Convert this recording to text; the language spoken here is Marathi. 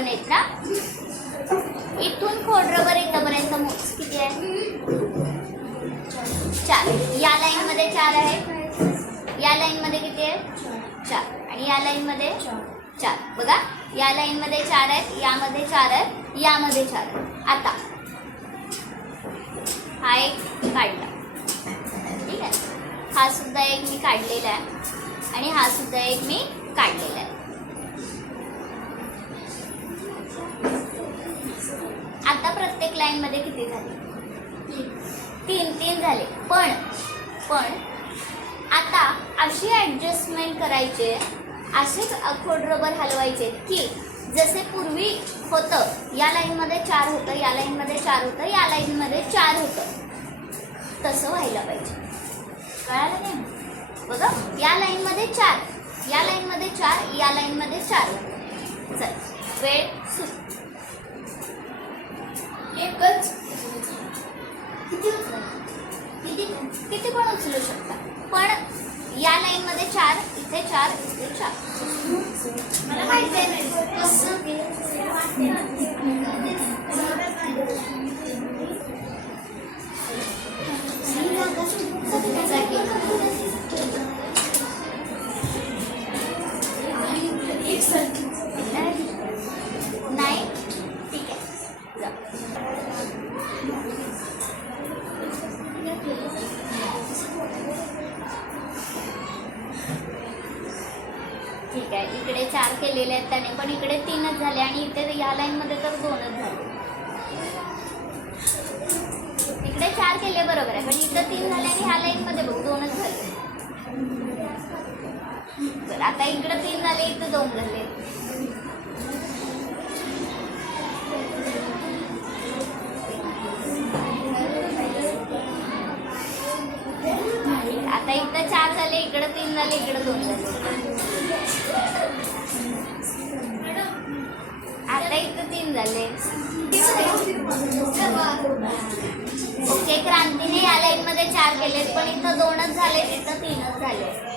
नाहीत ना. इथून खोडरबर इथपर्यंत मोज किती आहे 4. या लाईन मध्ये 4 आहे, या लाईन मध्ये किती आहे 4 आणि या लाईन मध्ये 4. बघा या लाईन मध्ये 4 आहेत, यामध्ये 4 आहेत, यामध्ये 4 आहेत. आता हा एक काढला, ठीक आहे. हा सुद्धा एक मी काढलेला आहे आणि हा सुद्धा एक मी काढलेला आहे. आता प्रत्येक लाईन मध्ये किती झाले 3 झाले. पण आता अशी ॲडजस्टमेंट करायचे, असेच खोडरबर हलवायचे की जसे पूर्वी होतं, या लाईनमध्ये 4 होतं, या लाईनमध्ये 4 होतं, या लाईनमध्ये 4 होतं, तसं व्हायला पाहिजे. कळालं नाही. बघा या लाईनमध्ये 4, या लाईनमध्ये 4, या लाईनमध्ये 4. चल वेळ सुरू. एकच किती पण उचलू शकता, पण या लाईनमध्ये 4, इथे 4, इथे 4. मला माहिती आहे नाही, ठीक आहे. ठीक आहे, इकडे 4 केलेले आहेत त्याने, पण इकडे 3च झाले आणि इथे या लाईनमध्ये तर 2च झाले. इकडे 4 केले बरोबर आहे, पण इथं 3 झाले आणि ह्या लाईनमध्ये बघ 2च झाले. तर आता इकडे 3 झाले, इथं 2 झाले. आता इथं 4 झाले, इकडे 3 झाले, इकडे 2 झाले. आता इथं 3 झाले. ओके, क्रांतीने या लाईन मध्ये 4 केलेत, पण इथं 2च झाले, इथं 3च झाले.